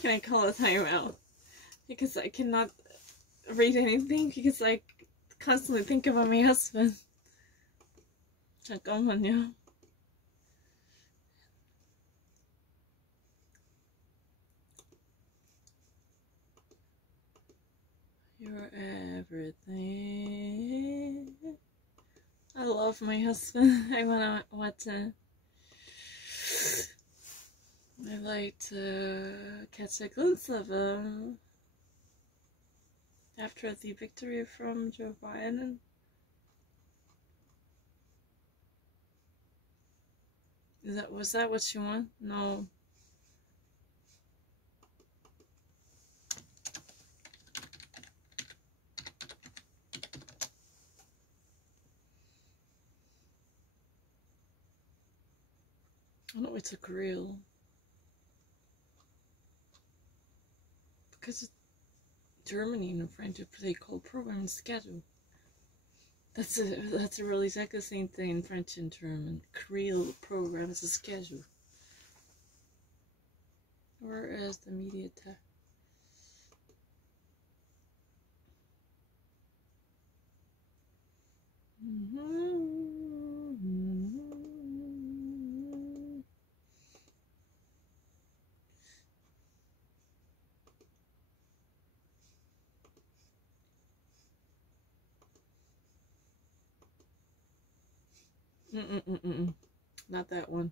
Can I call a timeout? Because I cannot read anything because I constantly think about my husband. 잠깐만요. You're everything. I love my husband. I like to catch a glimpse of him after the victory from Joe Biden. Was that what you want? No. Oh, it's a grill. Because Germany and French they call program schedule. That's really exactly the same thing in French and German. Creole program is a schedule. Whereas the media tech. Not that one.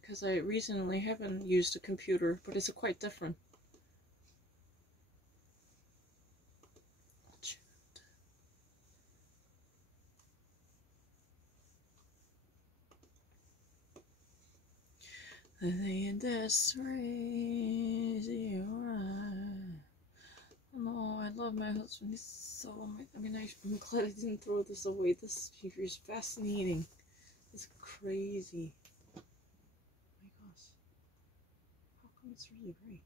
Because I recently haven't used a computer, but it's quite different. The industry, no, I love my husband. He's so. I'm glad I didn't throw this away. This figure is fascinating. It's crazy. Oh my gosh. How come it's really great?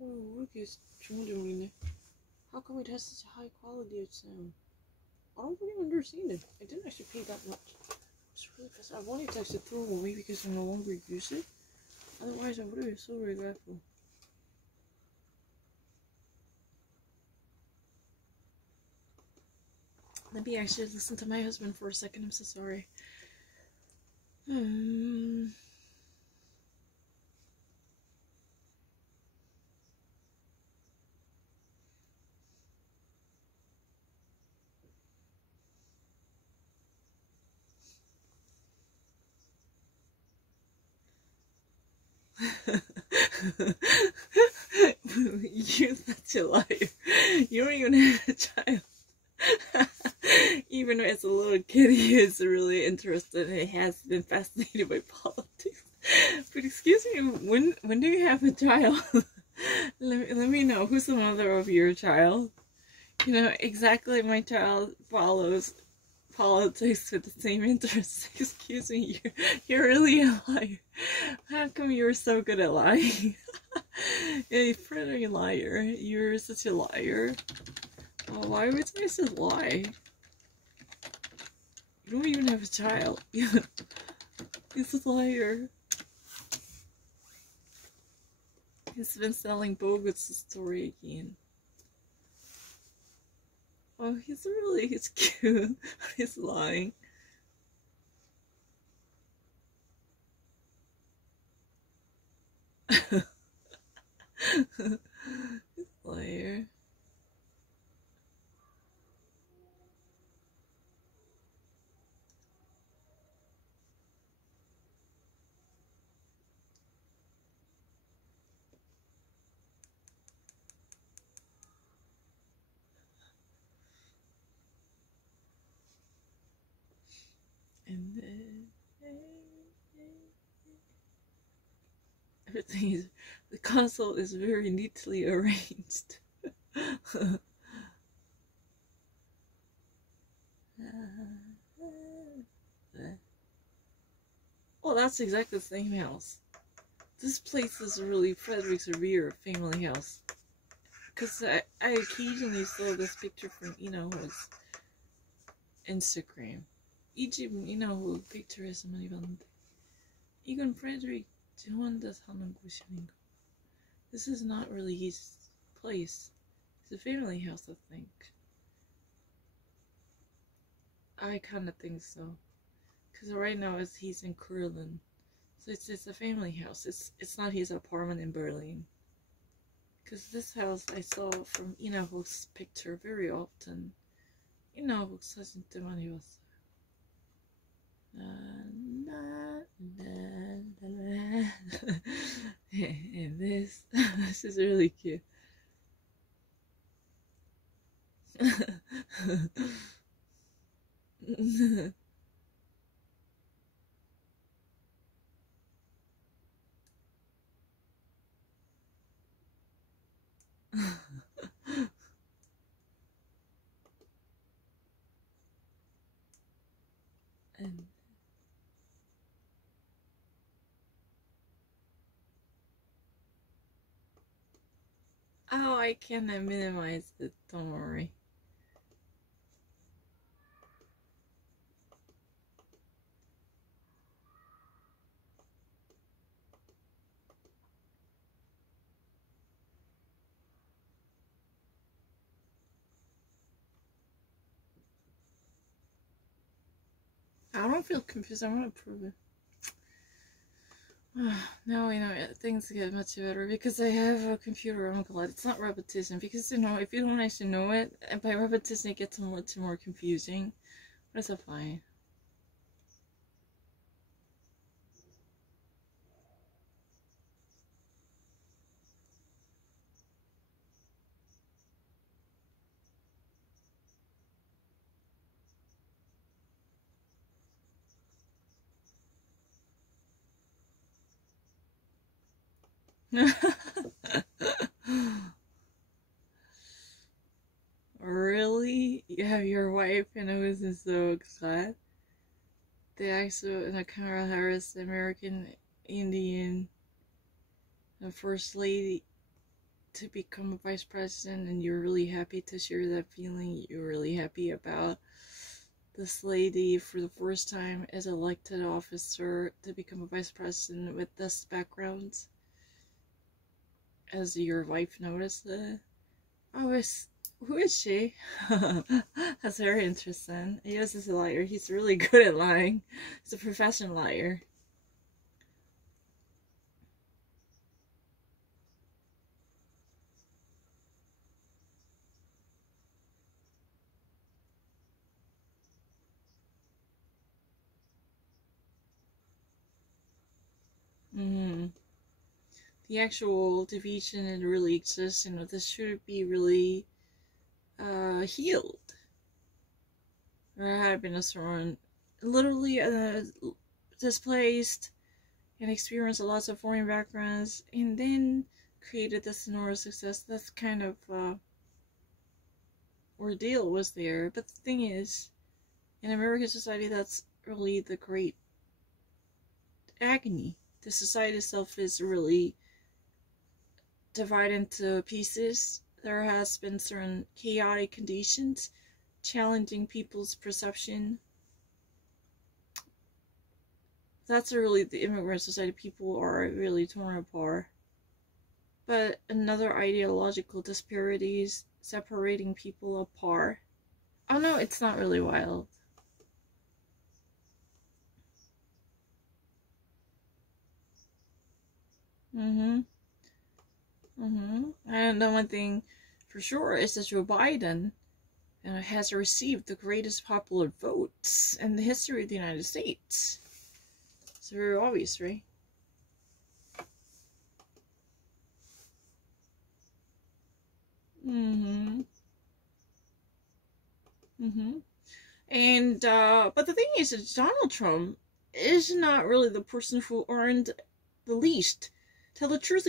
Oh, look, it's 좋은데. How come it has such a high quality of sound? I don't really understand it. I didn't actually pay that much. It's really fast. I wanted to actually throw it away because I no longer use it. Otherwise, I would have been so regretful. Maybe I should listen to my husband for a second. I'm so sorry. You're such a liar. You don't even have a child. Even as a little kid, he is really interested and he has been fascinated by politics. But excuse me, when do you have a child? let me know who's the mother of your child. You know, exactly, my child follows politics with the same interests. Excuse me, you're really a liar. How come you're so good at lying? A friendly liar. You're such a liar. Oh, why would I say lie? You don't even have a child. He's a liar. He's been selling bogus story again. Oh, he's cute. He's lying. Liar. And then everything is, the console is very neatly arranged. Oh, that's exactly the same house. This place is really Frederick's Revere family house. Because I occasionally saw this picture from Ino's Instagram. 이집 이나호 picture is 많이 봤는데. 이건 Frederick 지원대 사는 곳이 아닌가? This is not really his place. It's a family house, I think. I kind of think so. Because right now he's in Kurland. So it's a family house. It's not his apartment in Berlin. Because this house I saw from Ina Hook's picture very often. Ina Hook 사진 때 많이 봤어요. And this is really cute. And oh, I can minimize it, don't worry. I don't feel confused. I'm gonna prove it. Now we know things get much better because I have a computer. I'm glad it's not repetition because if you don't actually know it, and by repetition it gets much more confusing. But it's fine. Really? You have your wife and I was so glad. They actually, Kamala Harris, the American Indian, the first lady to become a vice president, and you're really happy to share that feeling. You're really happy about this lady for the first time as an elected officer to become a vice president with this background. As your wife noticed it. Oh, who is she? That's very interesting. He is a liar. He's really good at lying. He's a professional liar. The actual division it really exists, this should be really healed. There had been a certain literally displaced and experienced lots of foreign backgrounds and then created this enormous success. That's kind of ordeal was there. But the thing is, in American society, that's really the great agony. The society itself is really divided into pieces. There has been certain chaotic conditions challenging people's perception. That's really the immigrant society. People are really torn apart. But another ideological disparities separating people apart. Oh no, it's not really wild. And the one thing for sure is that Joe Biden has received the greatest popular votes in the history of the United States. It's very obvious, right? And but the thing is that Donald Trump is not really the person who earned the least. Tell the truth,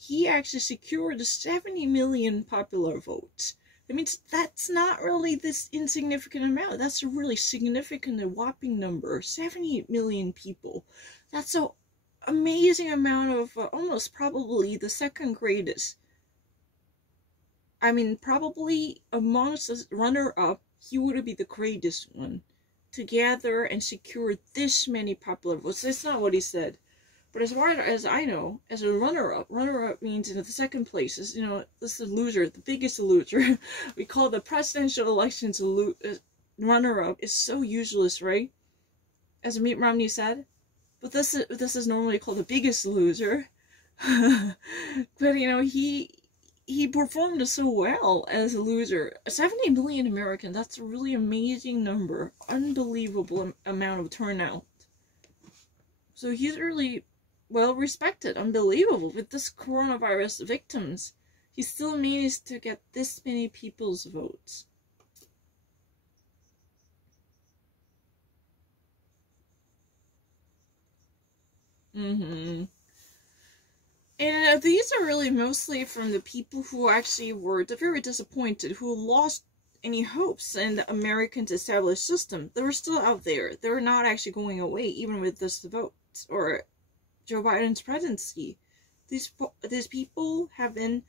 he actually secured 70 million popular votes. That means that's not really this insignificant amount. That's a really significant and whopping number. 70 million people. That's an amazing amount of almost probably the second greatest. I mean, probably amongst the runner-up, he would be the greatest one to gather and secure this many popular votes. That's not what he said. But as far as I know, as a runner-up means, the second place is, this is a loser, the biggest loser. We call the presidential elections runner-up is so useless, right? As Mitt Romney said. But this is normally called the biggest loser. But, he performed so well as a loser. 70 million Americans, that's a really amazing number. Unbelievable amount of turnout. So he's really well respected, unbelievable. With this coronavirus victims, he still managed to get this many people's votes. And these are really mostly from the people who actually were very disappointed, who lost any hopes in the Americans' established system. They were still out there. They were not actually going away, even with this vote or Joe Biden's presidency. These people have been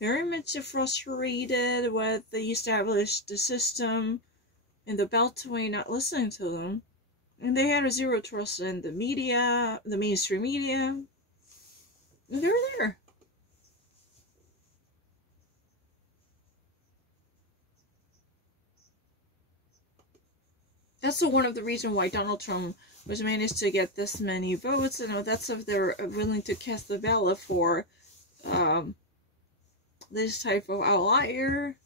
very much frustrated with the established system and the Beltway not listening to them. And they had a zero trust in the media, the mainstream media. They were there. That's one of the reasons why Donald Trump was managed to get this many votes. That's if they're willing to cast the ballot for this type of outlier.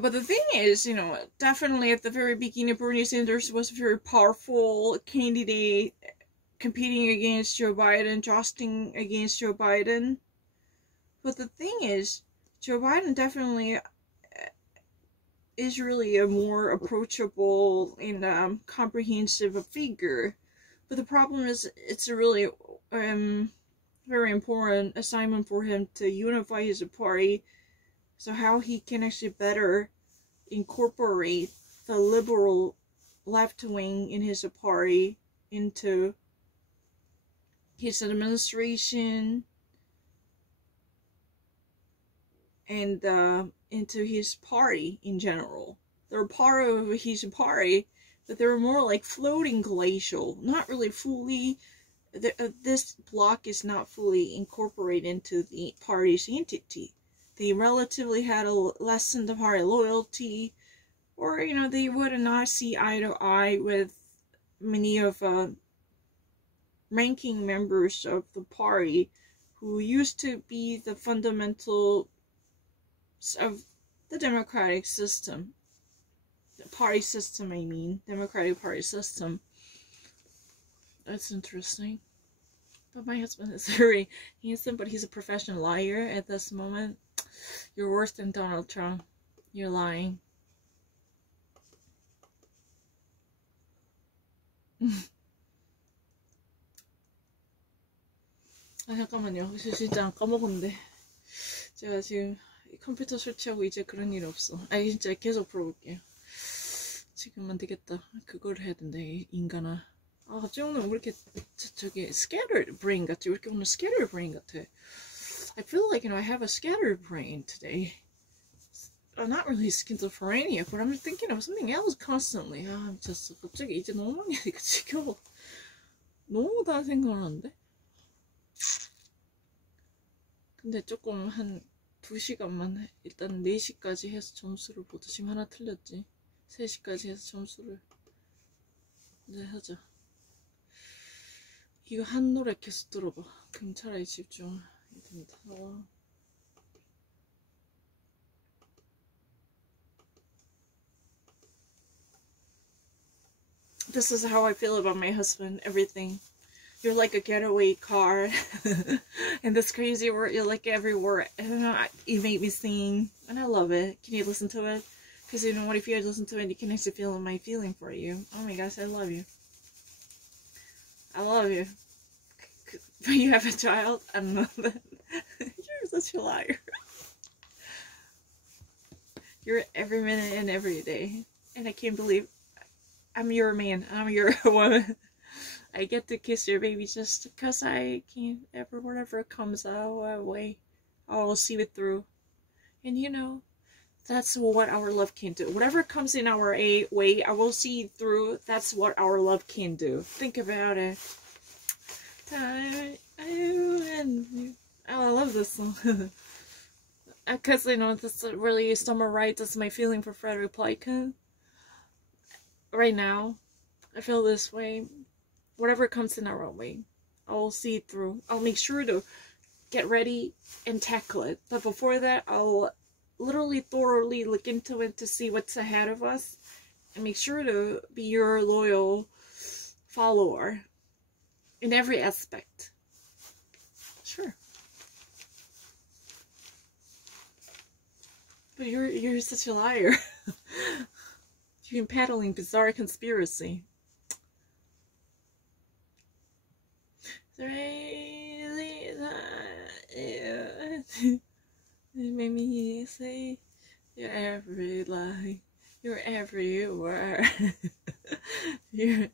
But the thing is, definitely at the very beginning, Bernie Sanders was a very powerful candidate competing against Joe Biden, jostling against Joe Biden. But the thing is, Joe Biden definitely is really a more approachable and comprehensive figure. But the problem is, it's a really very important assignment for him to unify his party. So how he can actually better incorporate the liberal left wing in his party into his administration and into his party in general. They're part of his party, but they're more like floating glacial, not really fully. This bloc is not fully incorporated into the party's entity. They relatively had a less than the party loyalty, or they would not see eye to eye with many of ranking members of the party who used to be the fundamental of the democratic system. The party system, I mean. Democratic party system. That's interesting. But my husband is very handsome, but he's a professional liar at this moment. You're worse than Donald Trump. You're lying. 아 잠깐만요. 진짜 까먹었는데. 제가 지금 컴퓨터 설치하고 이제 그런 일이 없어. 아니 진짜 계속 풀어볼게요. 지금 안 되겠다. 그걸 해야 된다. 인간아. 아 갑자기 오늘 왜 이렇게 저기 scattered brain 같아. 왜 이렇게 오늘 scattered brain 같아. I feel like I have a scattered brain today. Not really schizophrenia, but I'm thinking of something else constantly. 아 미쳤어. 갑자기 이제 너무 많이 하니까 지겨워. 너무 다 생각나는데. 근데 조금 한 2시간만 일단 4시까지 해서 점수를 보자. 지금 하나 틀렸지. 3시까지 해서 점수를 이제 하자. 이거 한 노래 계속 들어봐. 그럼 차라리 집중 된다. This is how I feel about my husband. Everything. You're like a getaway car. And this crazy word, you're like everywhere. You make me sing. And I love it. Can you listen to it? Because what if you listen to it, you can actually feel my feeling for you. Oh my gosh, I love you. I love you. But you have a child? I don't know that. You're such a liar. You're every minute and every day. And I can't believe I'm your man. I'm your woman. I get to kiss your baby just because I can't ever, whatever comes our way, I will see it through. And you know, that's what our love can do. Whatever comes in our way, I will see it through. That's what our love can do. Think about it. Time, and you. Oh, I love this song. Because, you know, this really summer right. That's my feeling for Frederick Plykin. Right now, I feel this way. Whatever comes in our way, I'll see it through. I'll make sure to get ready and tackle it. But before that, I'll literally thoroughly look into it to see what's ahead of us. And make sure to be your loyal follower. In every aspect. Sure. But you're such a liar. You've been peddling bizarre conspiracy. Really, it made me say, you're every lie, you're everywhere. You're.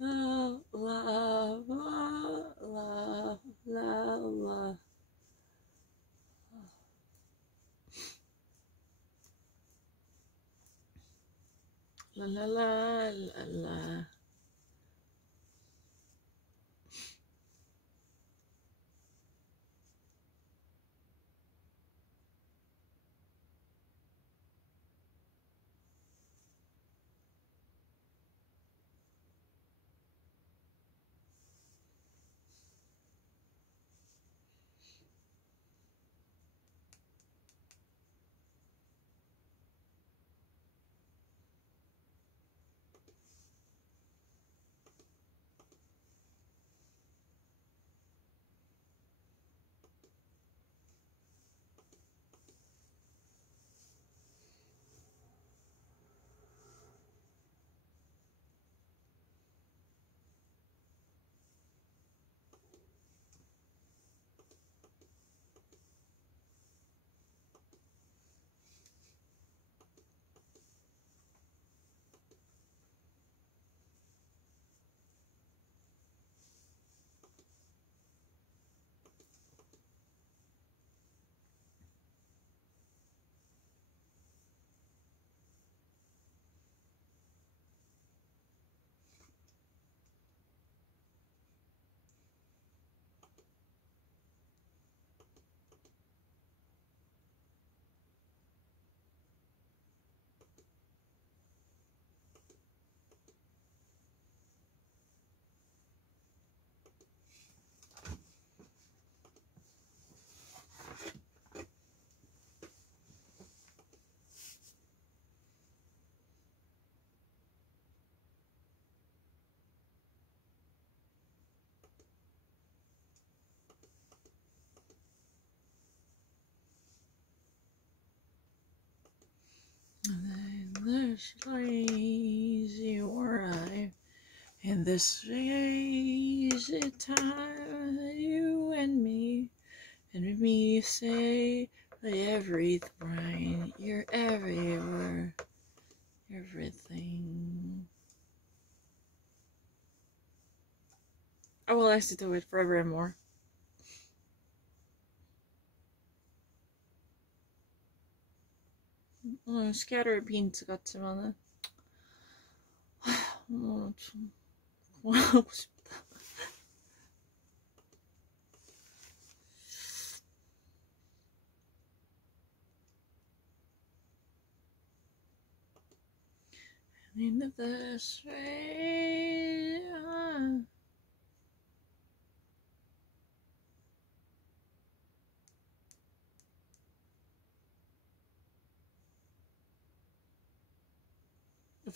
La la la la la la. La la la la la. And then this lazy arrive in this lazy time, you and me, and with me say everything, you're everywhere, everything. I will actually do it forever and more. 스캐러 빈츠 같지만은 좀 그만하고 싶다. In this way,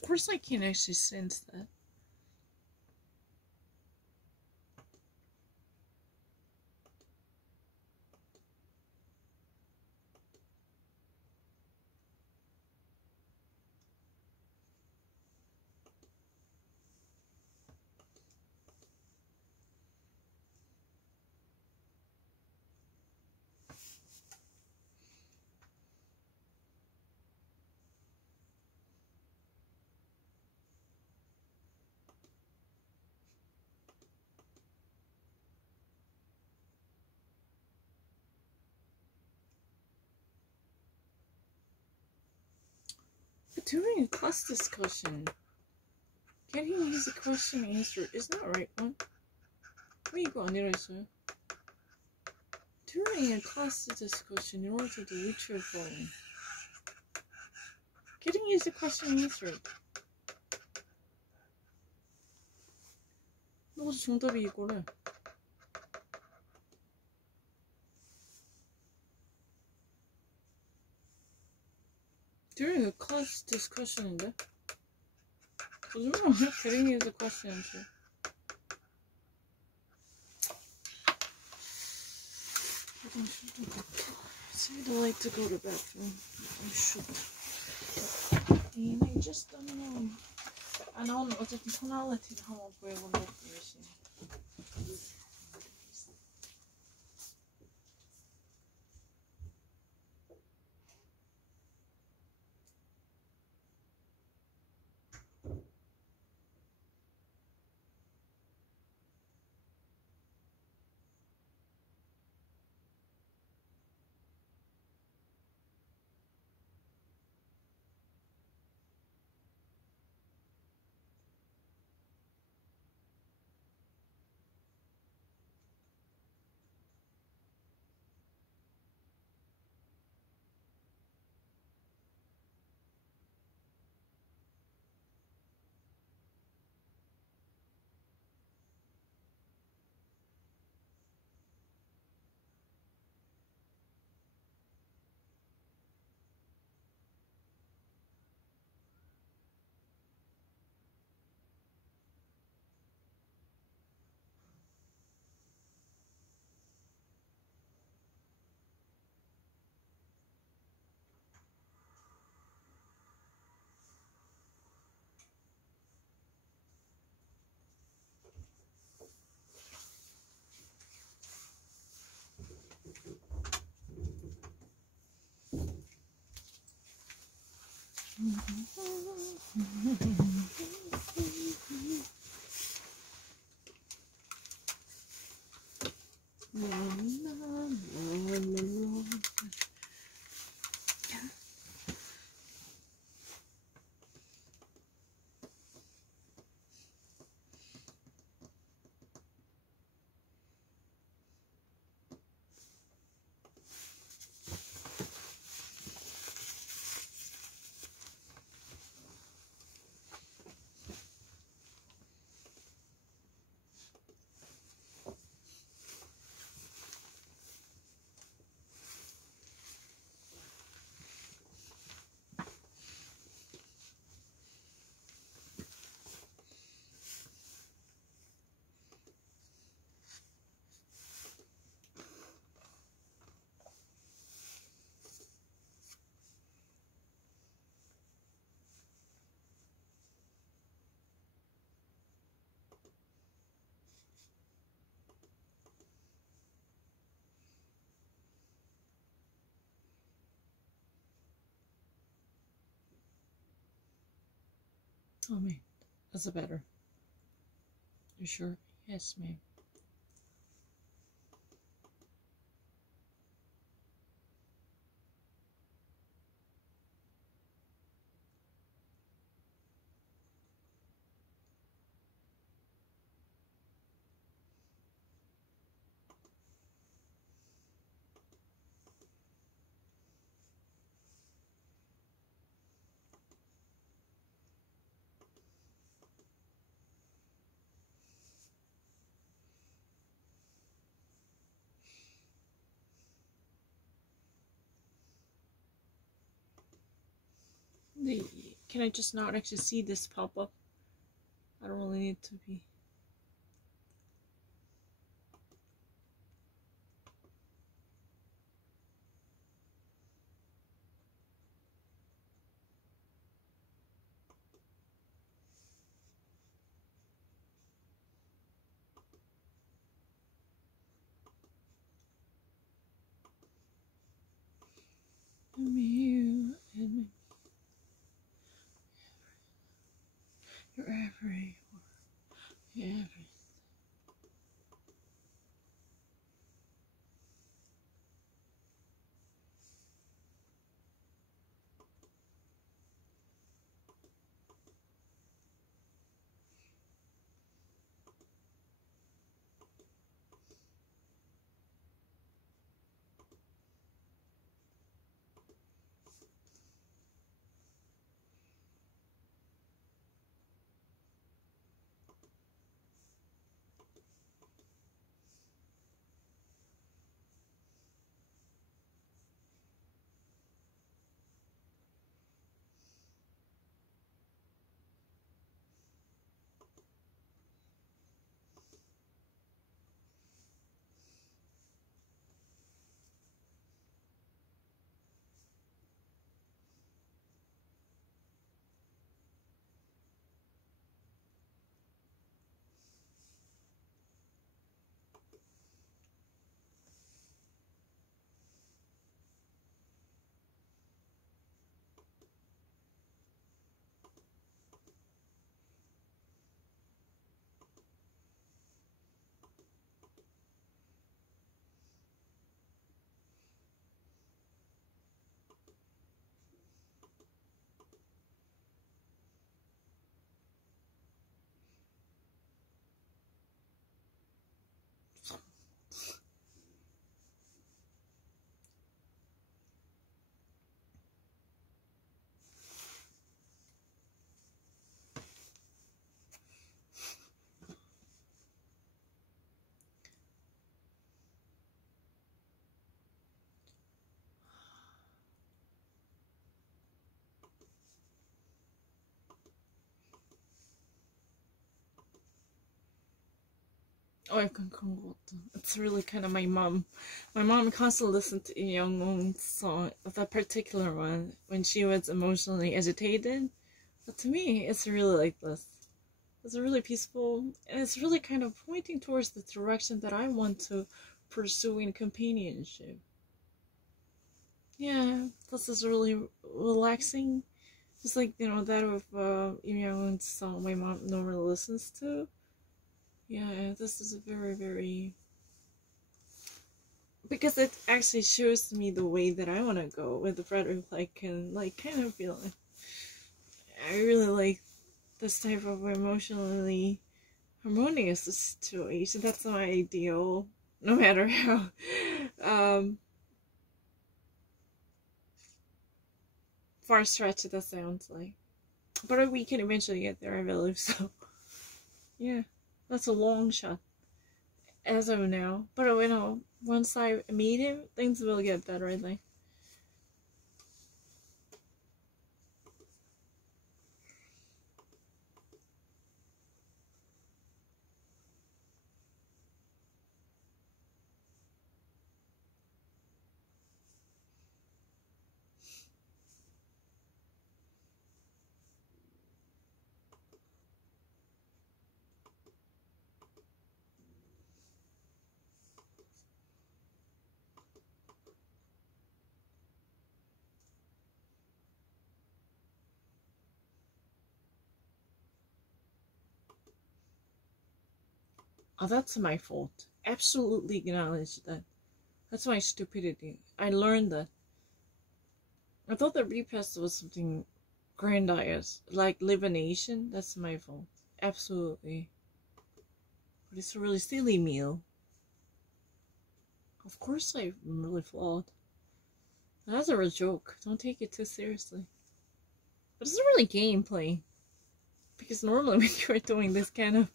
course I can actually sense that. But during a class discussion, getting use the question and answer isn't that right one? 왜 이거 아니라 했어요? During a class discussion, in order to reach your goal, getting use the question and answer. 너가 정답이 이거래. During a class discussion인데? 거짓말 getting use the question and answer. So I'd like to go to the bathroom. I should. And I just don't know. 아, 나 오늘 어쨌든 톤알리티를 한번 보여보려고 열심히. Oh, man. That's a better. You sure? Yes, ma'am. 네, can I just not actually see this pop up? I don't really need to be. You and me. You're everywhere. Everything. Oh, I can quote. It's really kind of my mom. My mom constantly listened to Young Moon's song, that particular one, when she was emotionally agitated. But to me, it's really like this. It's really peaceful, and it's really kind of pointing towards the direction that I want to pursue in companionship. Yeah, this is really relaxing. Just like, that of Im Young-un's song my mom normally listens to. Yeah, this is a very, very... Because it actually shows me the way that I want to go with the Frederick, can, kind of feel it. I really like this type of emotionally harmonious situation. That's my ideal, no matter how, far stretched that sounds like. But we can eventually get there, I believe, so. Yeah, that's a long shot. As of now. But, once I meet him, things will get better, I think. Oh, that's my fault. Absolutely acknowledge that. That's my stupidity. I learned that. I thought that repast was something grandiose, like live a nation. That's my fault. Absolutely. But it's a really silly meal. Of course I'm really flawed. That's a real joke. Don't take it too seriously. But it's not really gameplay. Because normally when you're doing this kind of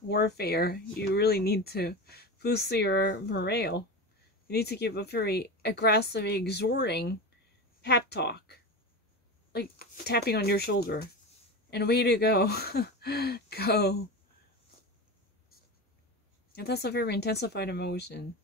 warfare, you really need to boost your morale. You need to give a very aggressive, exhorting pep talk. like tapping on your shoulder. And way to go. Go. And that's a very intensified emotion.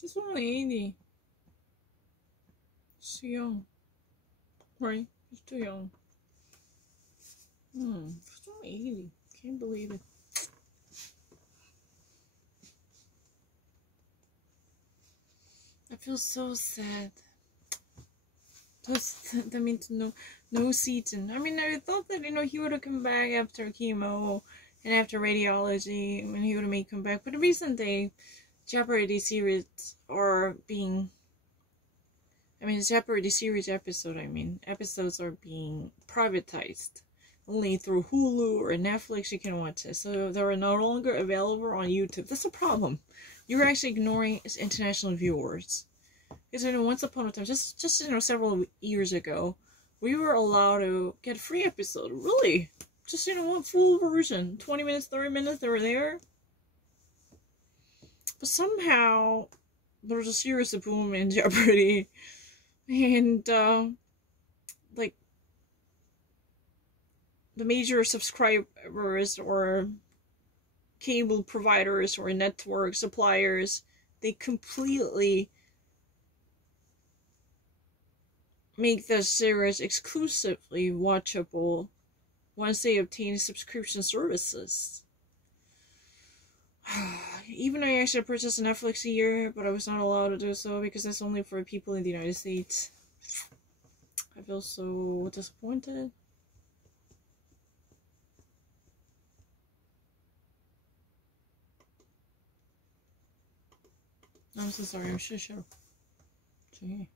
She's only 80. She's young. Right? She's too young. She's only 80. Can't believe it. I feel so sad. That means no season. I mean, I thought that, he would have come back after chemo and after radiology, and he would have made come back. But the reason the Jeopardy series episodes are being privatized. Only through Hulu or Netflix you can watch it. So they're no longer available on YouTube. That's a problem. You're actually ignoring international viewers. Because once upon a time, just several years ago, we were allowed to get a free episode. Really, just one full version, 20 minutes, 30 minutes. They were there, but somehow there was a serious boom in Jeopardy, and like the major subscribers or cable providers or network suppliers, they completely make the series exclusively watchable once they obtain subscription services. Even I actually purchased Netflix here, but I was not allowed to do so because that's only for people in the United States. I feel so disappointed. I'm so sorry, I'm sure. Gee.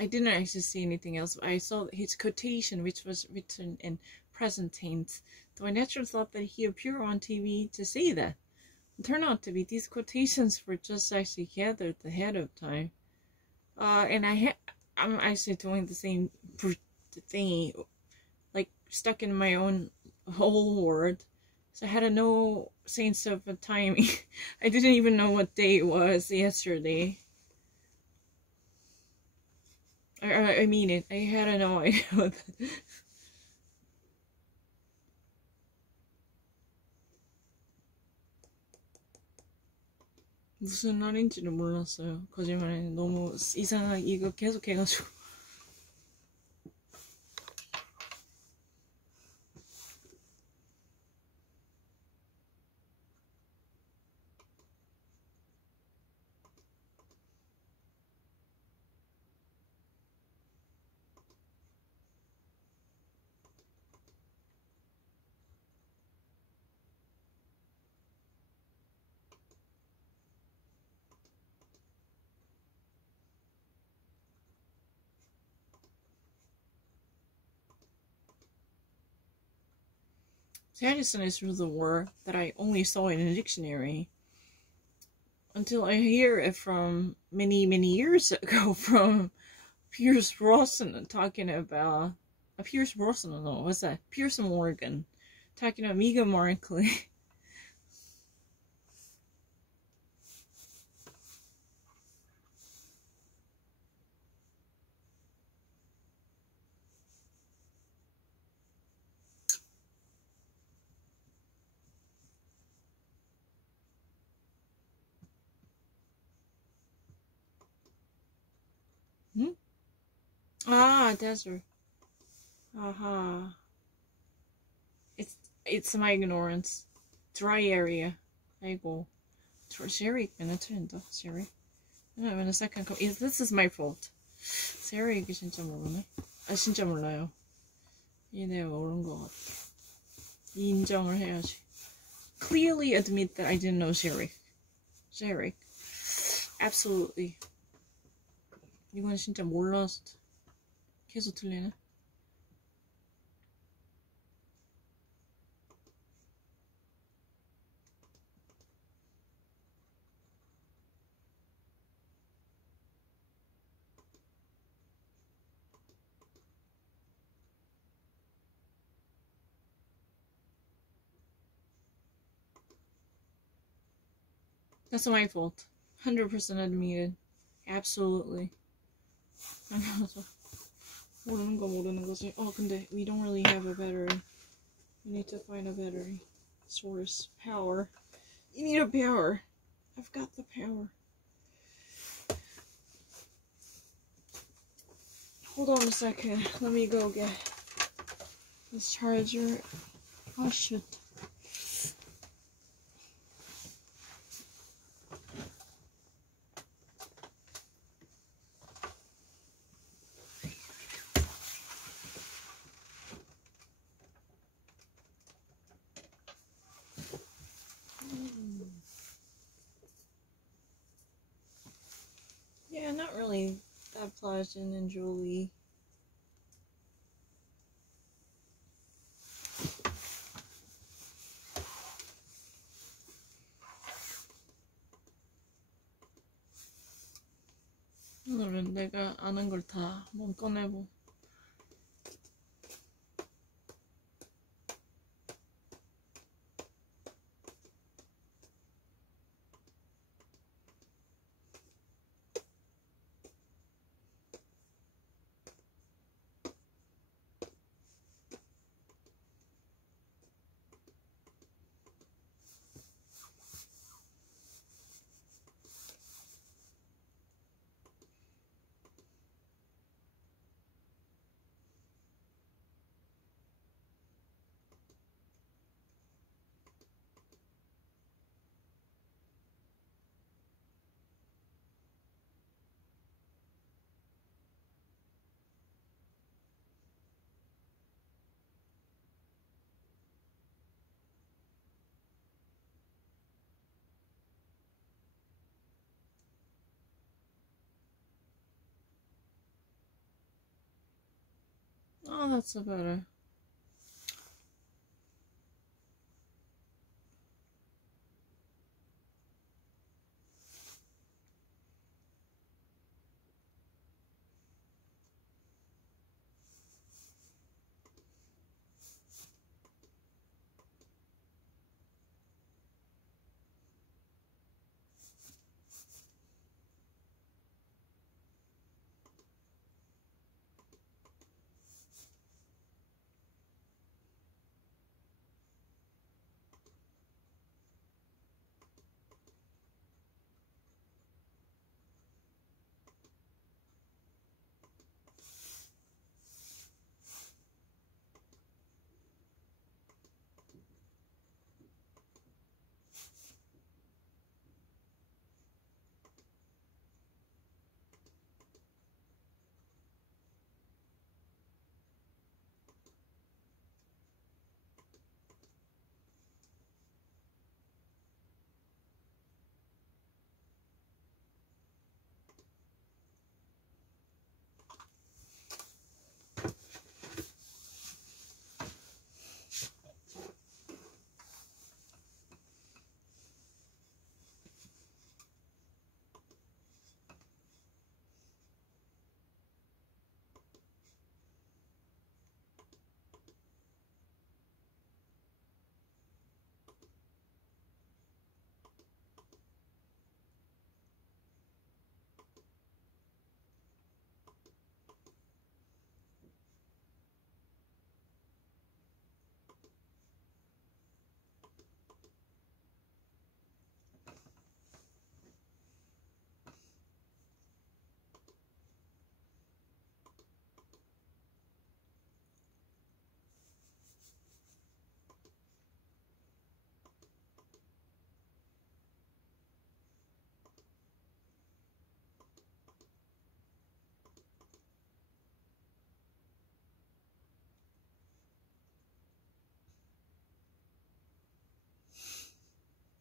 I didn't actually see anything else. I saw his quotation, which was written in present tense. So I naturally thought that he appeared on TV to say that. It turned out to be these quotations were just actually gathered ahead of time. And I'm actually doing the same thingy, like stuck in my own whole world. So I had no sense of timing. I didn't even know what day it was yesterday. I mean it. I had no idea what 무슨 날인지를 몰랐어요. 거짓말에 너무 이상하게 이거 계속 해가지고. Sadness is the word that I only saw in a dictionary until I hear it from many years ago from Pierce Brosnan talking about Pierce Brosnan. No, what's that? Pierce Morgan talking about Meghan Markle. Ah, desert. Aha. It's my ignorance. Dry area. 아이고. Sherry 틀린다. Sherry. In a second. This is my fault. Sherry 이게 진짜 모르네. 진짜 몰라요. 얘네 모르는 것 같아. 인정을 해야지. Clearly admit that I didn't know Sherry. Sherry. Absolutely. 이건 진짜 몰라서 계속 틀리네. That's my fault. 100% admitted. Absolutely. 모르는 거지. 근데 we don't really have a battery. We need to find a battery source. Power. You need a power. I've got the power. Hold on a second. Let me go get this charger. Oh shit. Yeah, not really that pleasant and Julie. 오늘은 내가 아는 걸 다 한번 꺼내보. Oh, that's so better.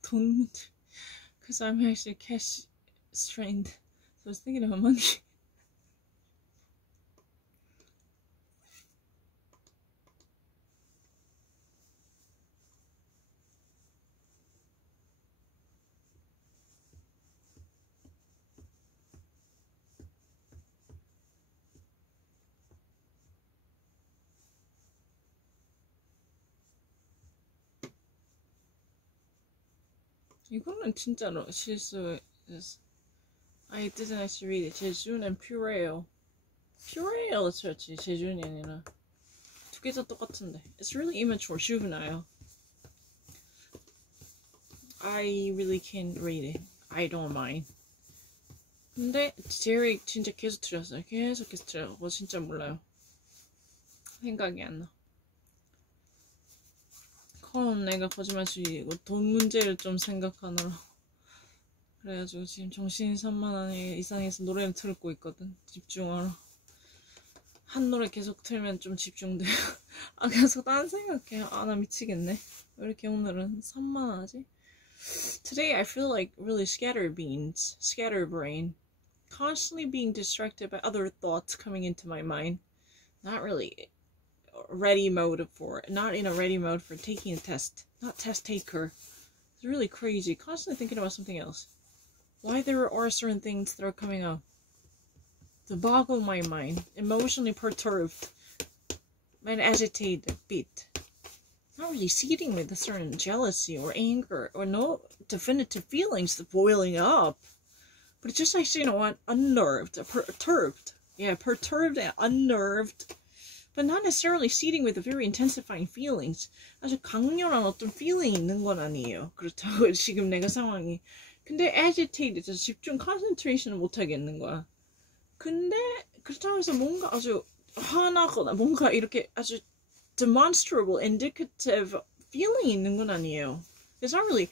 돈 문제. Because I'm actually cash strained. So I was thinking about money. 이거는 진짜로 실수였어. I didn't actually read it. 제준 and Purell. Purell 쳤지. 제준이 아니라. 두 개 다 똑같은데. It's really immature, juvenile. I really can't read it. I don't mind. 근데 제릭 진짜 계속 틀렸어요. 계속 틀려가지고 진짜 몰라요. 생각이 안 나. 그럼 내가 거짓말치고 돈 문제를 좀 생각하느라 그래가지고 지금 정신이 산만하니 이상해서 노래를 틀고 있거든. 집중하러. 한 노래 계속 틀면 좀 집중돼요. 아 계속 딴 생각해. 아 나 미치겠네. 왜 이렇게 오늘은 산만하지? Today I feel like really scatterbrain. Constantly being distracted by other thoughts coming into my mind. Not really not in a ready mode for taking a test. Not test taker. It's really crazy. Constantly thinking about something else. Why there are certain things that are coming up. To boggle my mind. Emotionally perturbed. And agitated a bit. Not really seething with a certain jealousy or anger or no definitive feelings boiling up. But it's just like, you know what, unnerved, perturbed. Yeah, perturbed and unnerved. But not necessarily seething with very intensifying feelings. 아주 강렬한 어떤 feeling이 있는 건 아니에요. 그렇다고 지금 내가 상황이. 근데 agitated, 집중, concentration을 못 하겠는 거야. 근데 그렇다고 해서 뭔가 아주 화나거나 뭔가 이렇게 아주 demonstrable, indicative feeling 있는 건 아니에요. It's not really,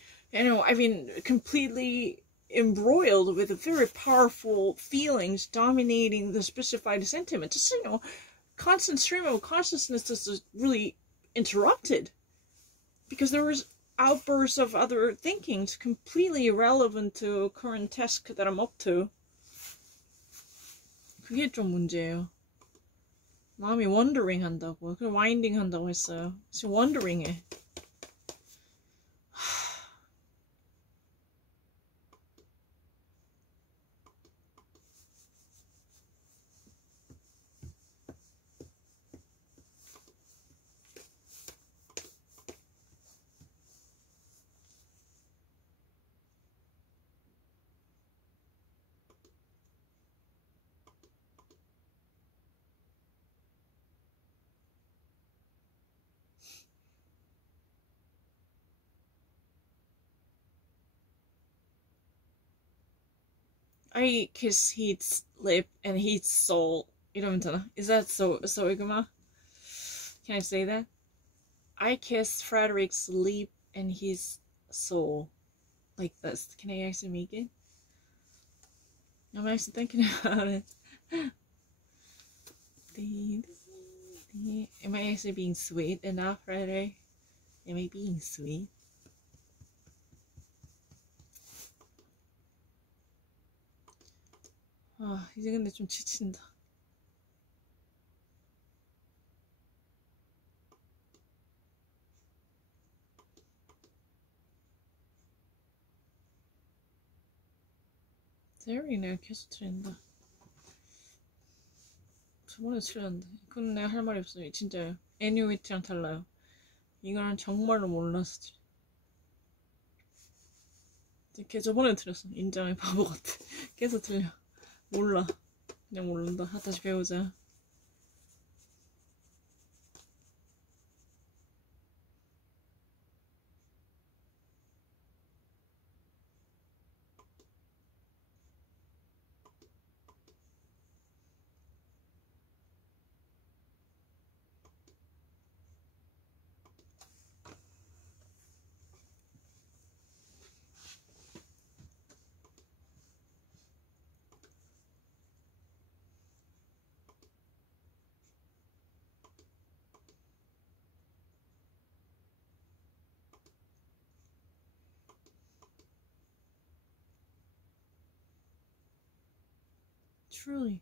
completely embroiled with very powerful feelings dominating the specified sentiment. Just, constant stream of consciousness is really interrupted because there was outbursts of other thinkings completely irrelevant to current task that I'm up to. 그게 좀 문제예요. 마음이 원더링 한다고. 그 와인딩 한다고 했어요. 지금 원더링해. I kiss his lip and his soul. 이러면 되나? Is that so Igma? Can I say that? I kiss Frederick's lip and his soul. Like this. Can I actually make it? I'm actually thinking about it. Am I actually being sweet enough, Frederick? Am I being sweet? 아, 이제 근데 좀 지친다. 세리이 내가 계속 틀린다. 저번에 틀렸는데. 이건 내가 할 말이 없어요. 진짜요. 애니웨이트랑 달라요. 이거는 정말로 몰라서 틀려. 걔 저번에 틀렸어. 인정해. 바보 같아. 계속 틀려. 몰라. 그냥 모른다. 다시 배우자. Truly.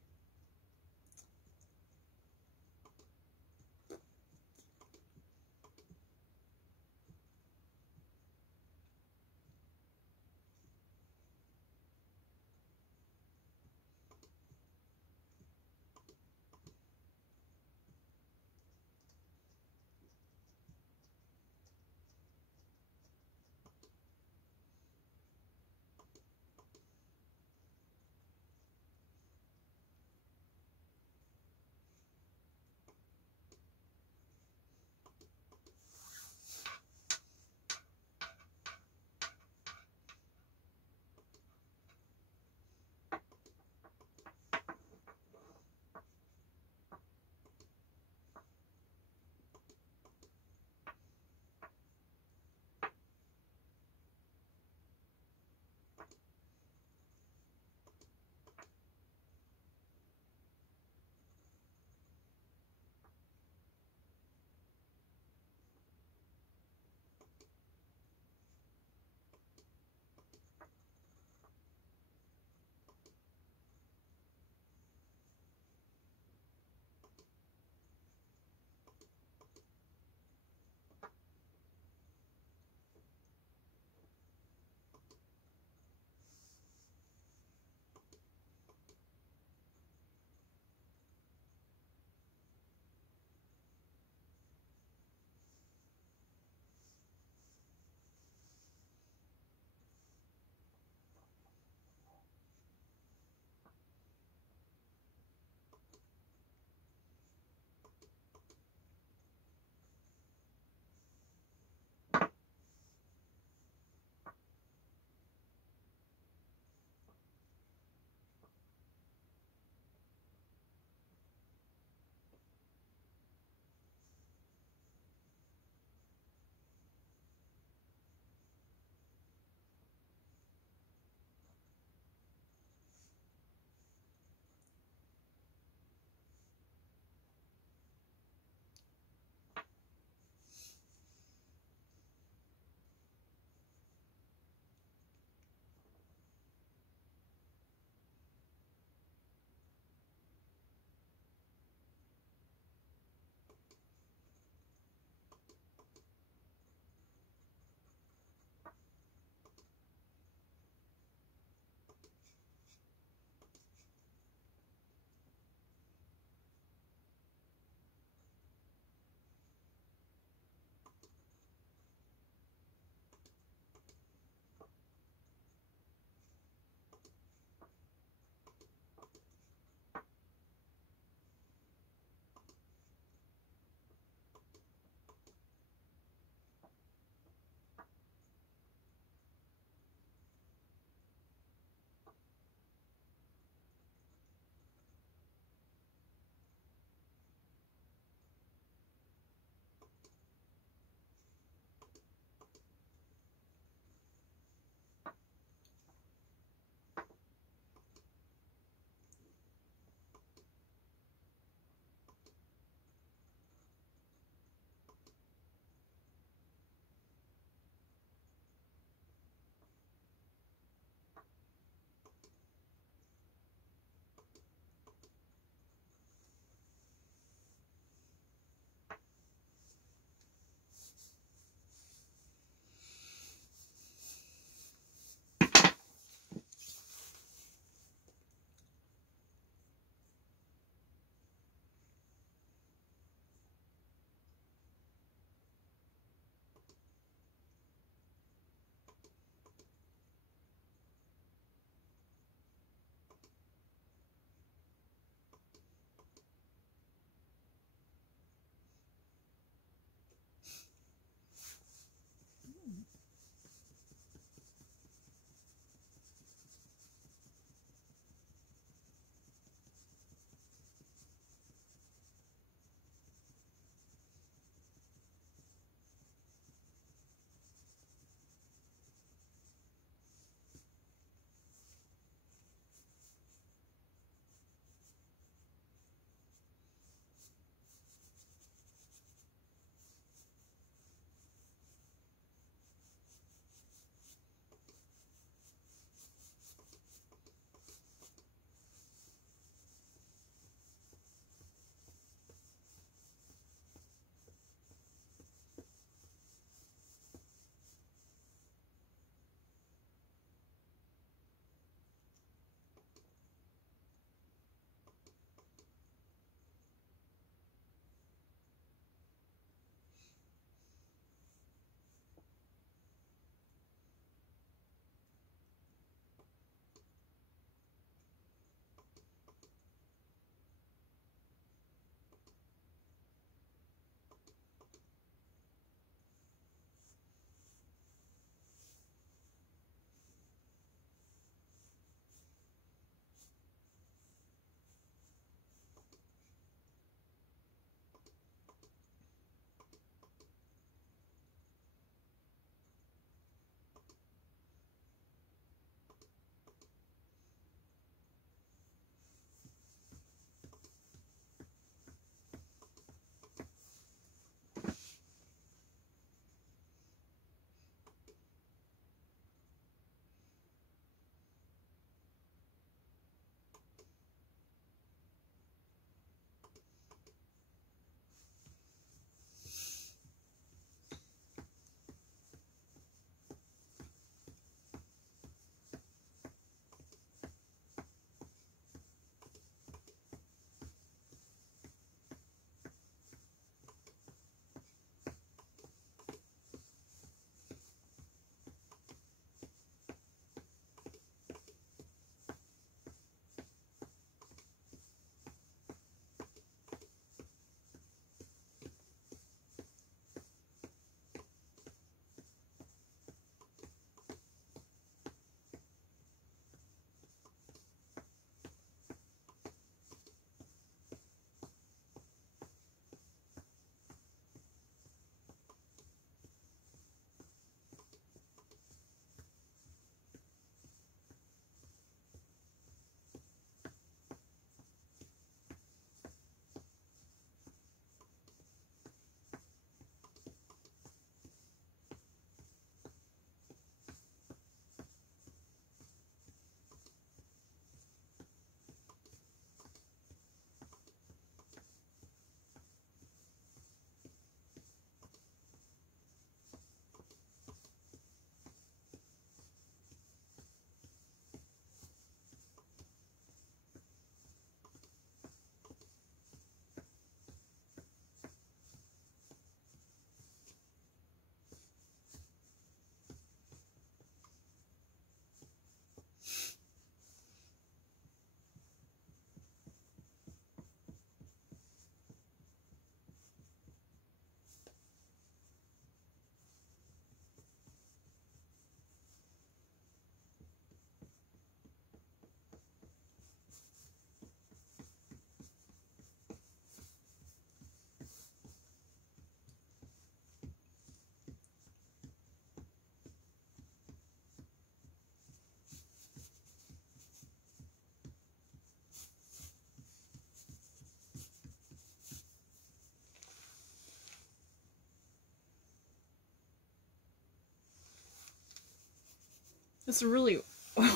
It's a really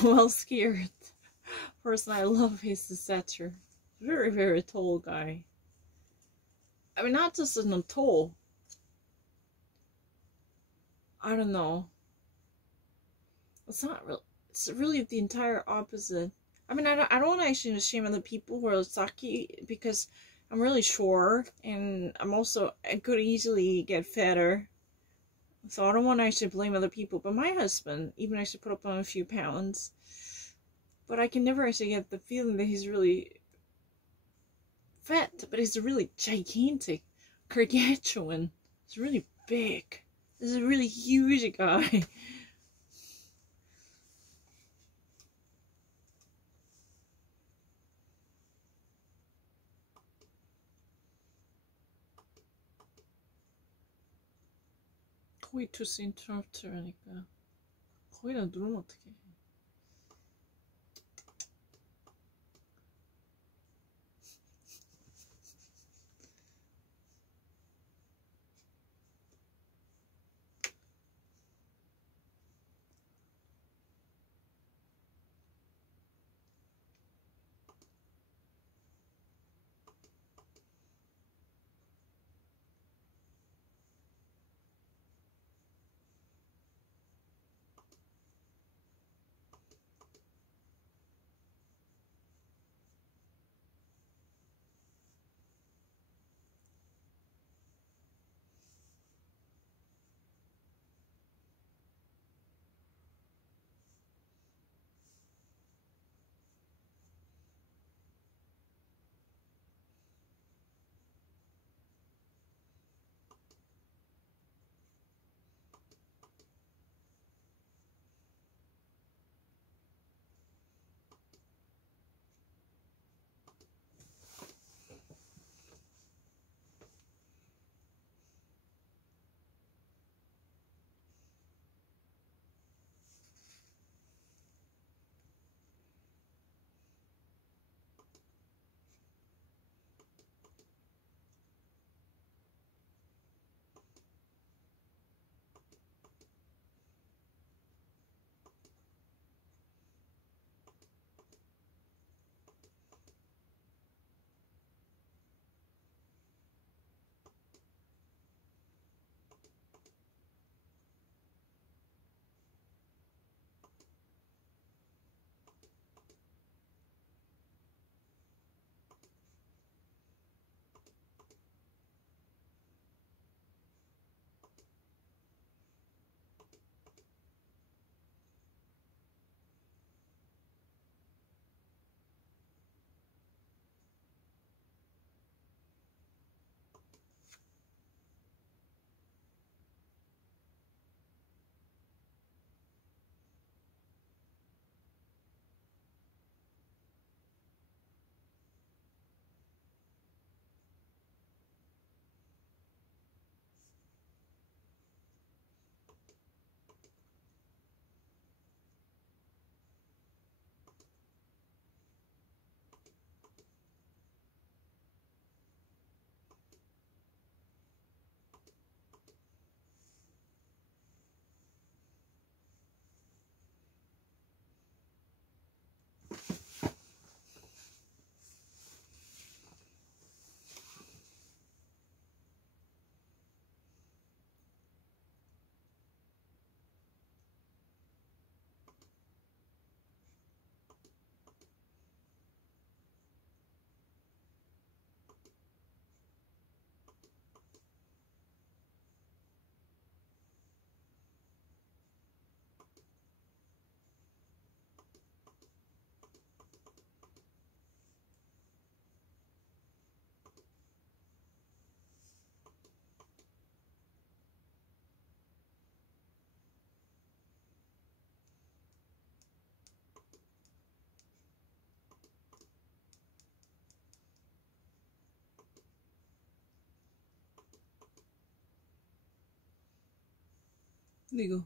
well scared person. I love his stature. Very, very tall guy. I mean, not just in a tall. I don't know. It's not real. It's really the entire opposite. I mean, I don't want to actually shame other people who are Saki because I'm really short and I could easily get fatter. So I don't want to actually blame other people. But my husband even actually put up on a few pounds. But I can never actually get the feeling that he's really fat. But he's a really gigantic gargantuan. He's really big. This is a really huge guy. 거의 투스 인터럽트라니까. 거기다 누르면 어떡해. 근데 이거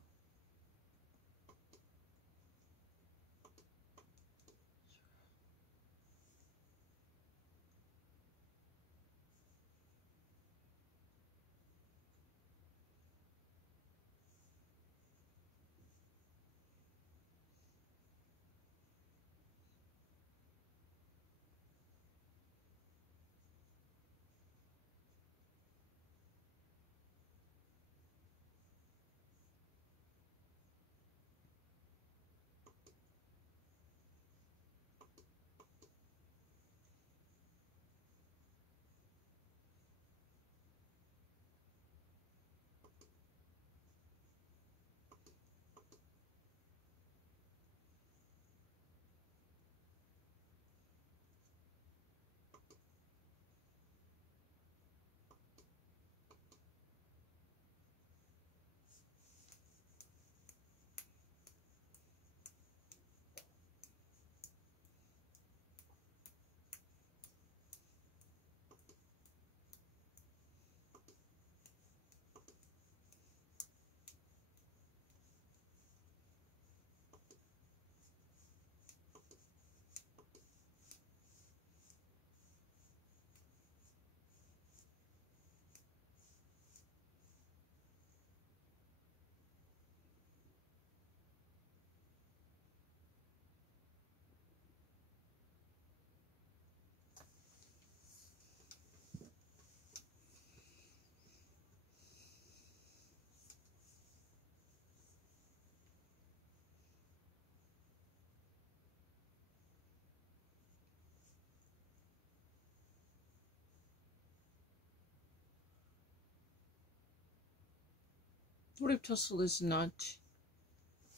What if tussle is nudge?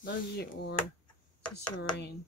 Nudge or disarrange?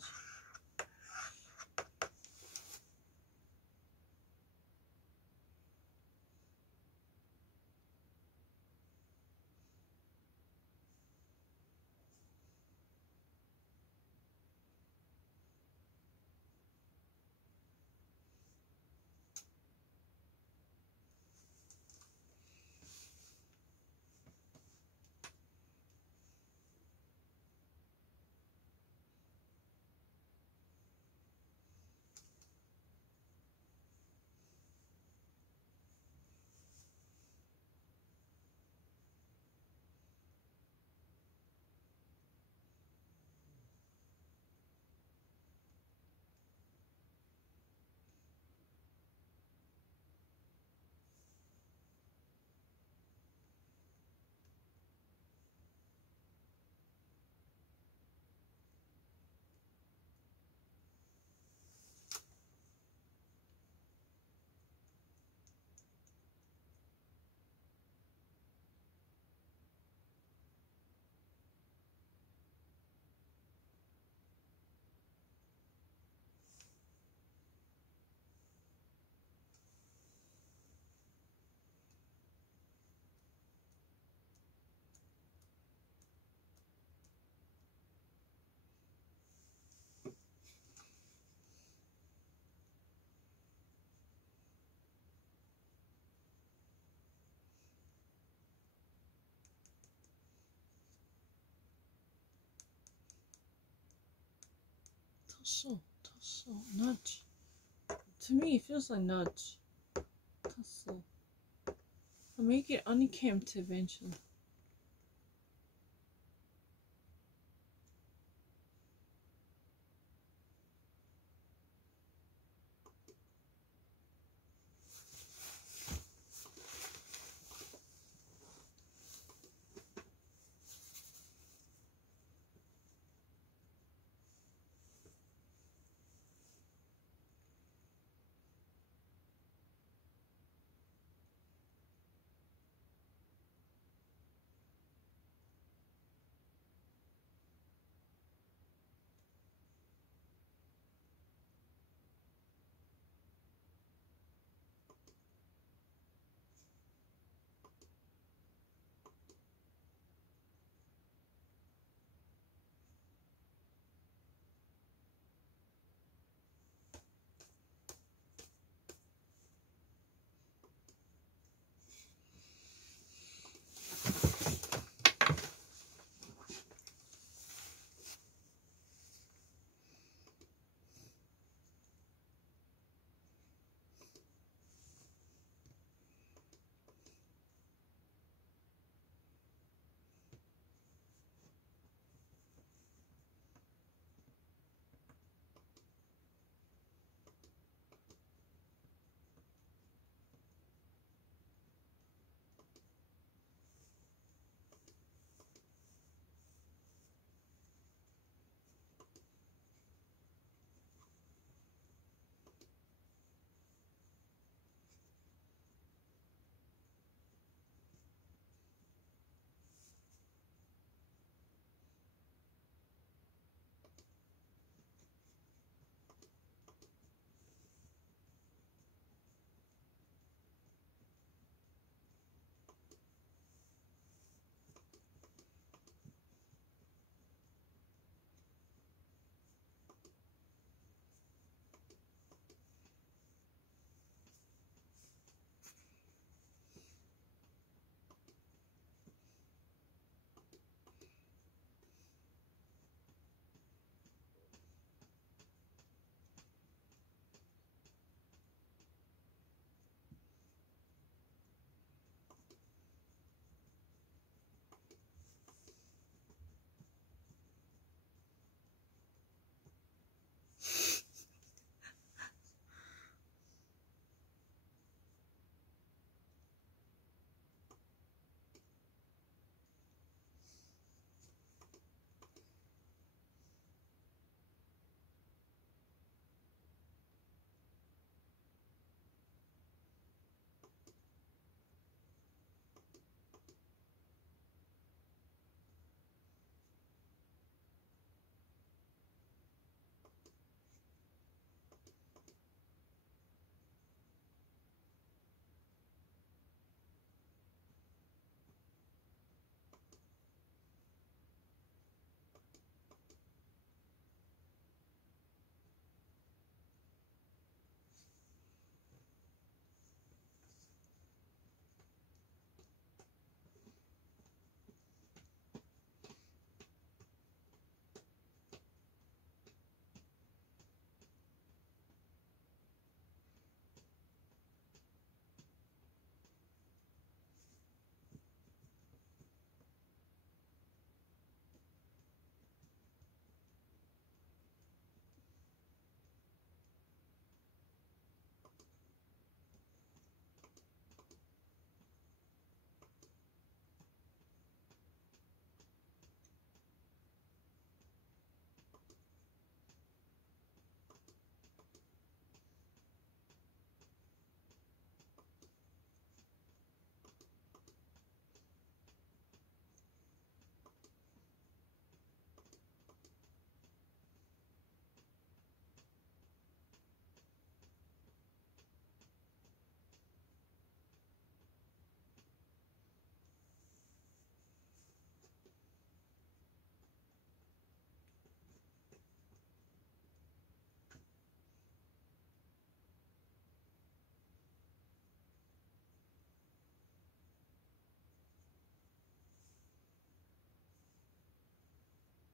Tussle, nudge. To me, it feels like nudge. Tussle. I'll make it unkempt eventually.